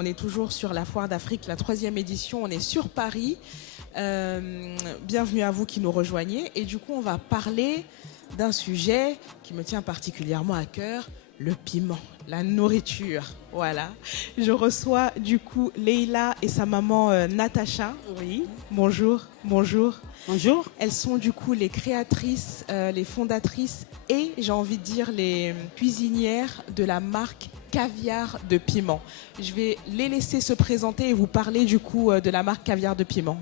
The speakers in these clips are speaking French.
On est toujours sur la Foire d'Afrique, la 3e édition. On est sur Paris. Bienvenue à vous qui nous rejoignez. Et du coup, on va parler d'un sujet qui me tient particulièrement à cœur, le piment, la nourriture. Voilà. Je reçois du coup Leïla et sa maman Natacha. Oui. Bonjour, bonjour. Bonjour. Elles sont du coup les créatrices, les fondatrices et j'ai envie de dire les cuisinières de la marque Caviar de Piment. Je vais les laisser se présenter et vous parler du coup de la marque Caviar de Piment.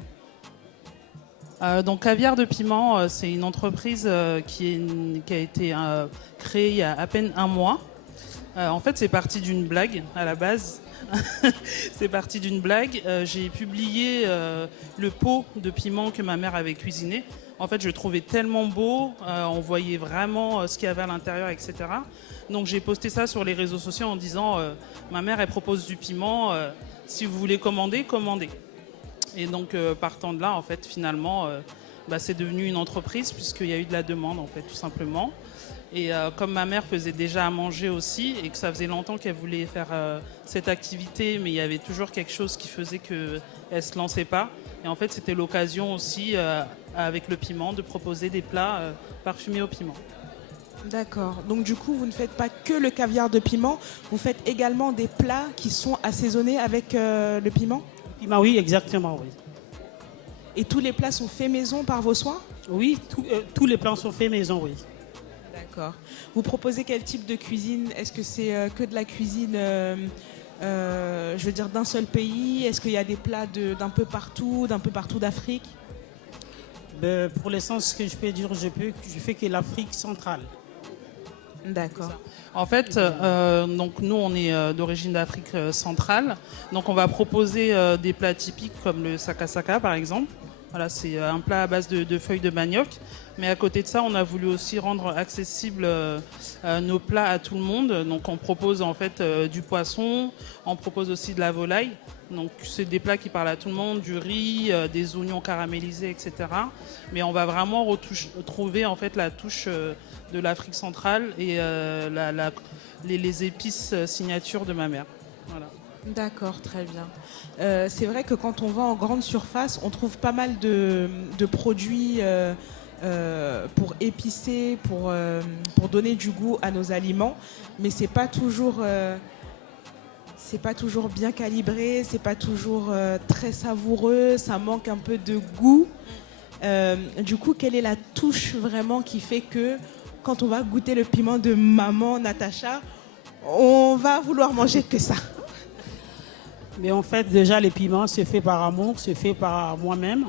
Donc Caviar de Piment, c'est une entreprise qui a été créée il y a à peine un mois. En fait, c'est parti d'une blague à la base. C'est parti d'une blague. J'ai publié le pot de piment que ma mère avait cuisiné. En fait, je le trouvais tellement beau. On voyait vraiment ce qu'il y avait à l'intérieur, etc. Donc j'ai posté ça sur les réseaux sociaux en disant ma mère, elle propose du piment. Si vous voulez commander, commandez. Et donc, partant de là, en fait, finalement, c'est devenu une entreprise puisqu'il y a eu de la demande, en fait, tout simplement. Et comme ma mère faisait déjà à manger aussi et que ça faisait longtemps qu'elle voulait faire cette activité, mais il y avait toujours quelque chose qui faisait qu'elle ne se lançait pas. Et en fait, c'était l'occasion aussi, avec le piment, de proposer des plats parfumés au piment. D'accord. Donc du coup, vous ne faites pas que le caviar de piment, vous faites également des plats qui sont assaisonnés avec le piment ? Oui, exactement, oui. Et tous les plats sont faits maison par vos soins ? Oui, tous les plats sont faits maison, oui. D'accord. Vous proposez quel type de cuisine ? Est-ce que c'est que de la cuisine, je veux dire, d'un seul pays ? Est-ce qu'il y a des plats d'un peu partout d'Afrique ? Pour l'instant, ce que je peux dire, je fais que l'Afrique centrale. D'accord. En fait, donc nous, on est d'origine d'Afrique centrale. Donc, on va proposer des plats typiques comme le sakasaka, par exemple. Voilà, c'est un plat à base de feuilles de manioc. Mais à côté de ça, on a voulu aussi rendre accessible nos plats à tout le monde. Donc, on propose en fait du poisson. On propose aussi de la volaille. Donc, c'est des plats qui parlent à tout le monde, du riz, des oignons caramélisés, etc. Mais on va vraiment retrouver en fait la touche de l'Afrique centrale et les épices signatures de ma mère. Voilà. D'accord, très bien. C'est vrai que quand on va en grande surface, on trouve pas mal de produits pour épicer, pour donner du goût à nos aliments, mais c'est pas toujours bien calibré, c'est pas toujours très savoureux, ça manque un peu de goût. Du coup, quelle est la touche vraiment qui fait que quand on va goûter le piment de maman Natacha, on va vouloir manger que ça? Mais en fait, déjà, les piments, c'est fait par amour, c'est fait par moi-même.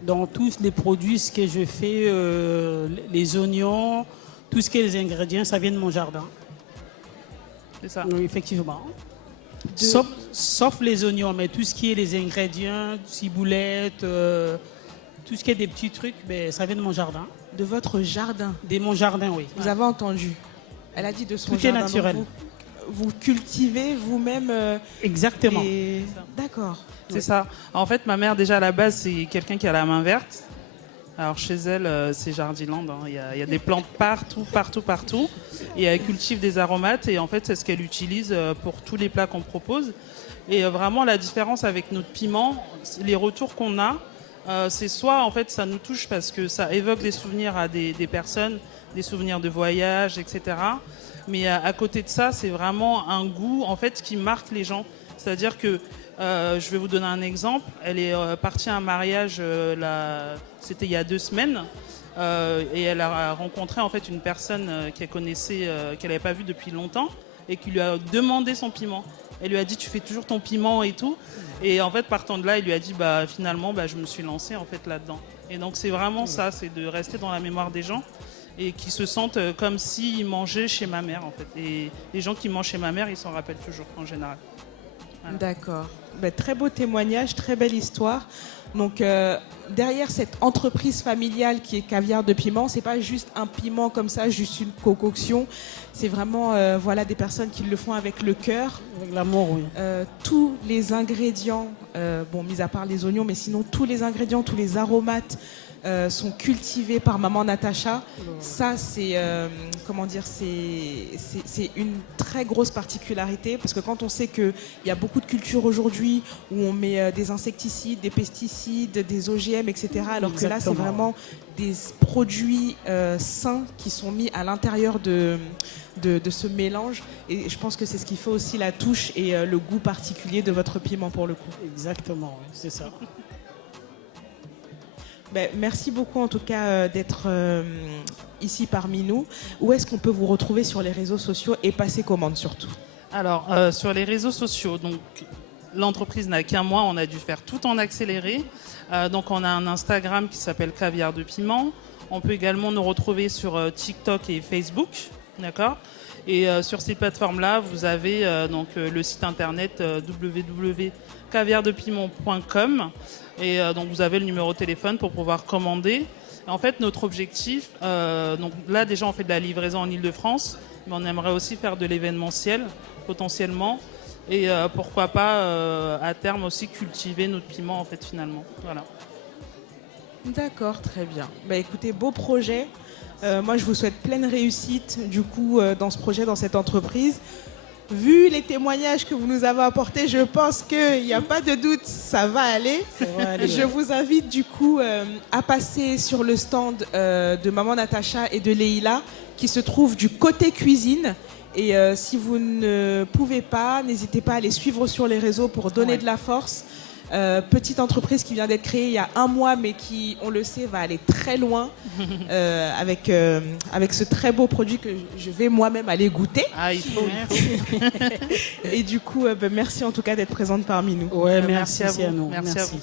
Dans tous les produits, ce que je fais, les oignons, tout ce qui est les ingrédients, ça vient de mon jardin. C'est ça. Oui, effectivement. Sauf les oignons, mais tout ce qui est les ingrédients, ciboulettes, tout ce qui est des petits trucs, ça vient de mon jardin. De votre jardin? De mon jardin, oui. Vous avez entendu? Elle a dit de son tout jardin. Tout est naturel. Vous cultivez vous-même Exactement. D'accord. C'est ça. En fait, ma mère, déjà à la base, c'est quelqu'un qui a la main verte. Alors chez elle, c'est Jardiland. Hein. Il y a des plantes partout. Et elle cultive des aromates. Et en fait, c'est ce qu'elle utilise pour tous les plats qu'on propose. Et vraiment, la différence avec notre piment, les retours qu'on a, c'est soit, en fait, ça nous touche parce que ça évoque des souvenirs à des personnes, des souvenirs de voyage, etc. Mais à côté de ça, c'est vraiment un goût, en fait, qui marque les gens. C'est-à-dire que, je vais vous donner un exemple. Elle est partie à un mariage, c'était il y a 2 semaines. Et elle a rencontré, en fait, une personne qu'elle connaissait, qu'elle n'avait pas vue depuis longtemps, et qui lui a demandé son piment. Elle lui a dit, tu fais toujours ton piment et tout. Et en fait, partant de là, il lui a dit, finalement, je me suis lancée, en fait, là-dedans. Et donc, c'est vraiment ça, c'est de rester dans la mémoire des gens et qui se sentent comme s'ils mangeaient chez ma mère, en fait. Et les gens qui mangent chez ma mère, ils s'en rappellent toujours, en général. Voilà. D'accord. Très beau témoignage, très belle histoire. Donc, derrière cette entreprise familiale qui est Caviar de Piment, c'est pas juste un piment comme ça, juste une concoction. C'est vraiment des personnes qui le font avec le cœur. Avec l'amour, oui. Tous les ingrédients, mis à part les oignons, mais sinon tous les ingrédients, tous les aromates sont cultivés par maman Natacha. Ça, c'est comment dire, c'est une très grosse particularité parce que quand on sait qu'il y a beaucoup de cultures aujourd'hui où on met des insecticides, des pesticides, des OGM, etc. Alors que là, c'est vraiment des produits sains qui sont mis à l'intérieur de ce mélange. Et je pense que c'est ce qui fait aussi la touche et le goût particulier de votre piment pour le coup. Exactement, oui, c'est ça. Ben, merci beaucoup en tout cas d'être ici parmi nous. Où est-ce qu'on peut vous retrouver sur les réseaux sociaux et passer commande surtout? Alors, sur les réseaux sociaux, donc l'entreprise n'a qu'un mois, on a dû faire tout en accéléré. Donc on a un Instagram qui s'appelle Caviar de Piment. On peut également nous retrouver sur TikTok et Facebook, d'accord? Et sur ces plateformes-là, vous avez donc le site internet www.caviardepiment.com et donc vous avez le numéro de téléphone pour pouvoir commander. Et en fait, notre objectif, donc là déjà on fait de la livraison en Ile-de-France, mais on aimerait aussi faire de l'événementiel potentiellement et pourquoi pas à terme aussi cultiver notre piment en fait finalement. Voilà. D'accord, très bien. Bah, écoutez, beau projet. Moi, je vous souhaite pleine réussite du coup dans ce projet, dans cette entreprise. Vu les témoignages que vous nous avez apportés, je pense qu'il n'y a pas de doute, ça va aller. Je vous invite du coup à passer sur le stand de Maman Natacha et de Leïla qui se trouve du côté cuisine. Et si vous ne pouvez pas, n'hésitez pas à les suivre sur les réseaux pour donner de la force. Petite entreprise qui vient d'être créée il y a un mois, mais qui, on le sait, va aller très loin avec ce très beau produit que je vais moi-même aller goûter. Ah, il faut. Et du coup, merci en tout cas d'être présente parmi nous. Ouais, merci à vous. à nous. Merci à vous.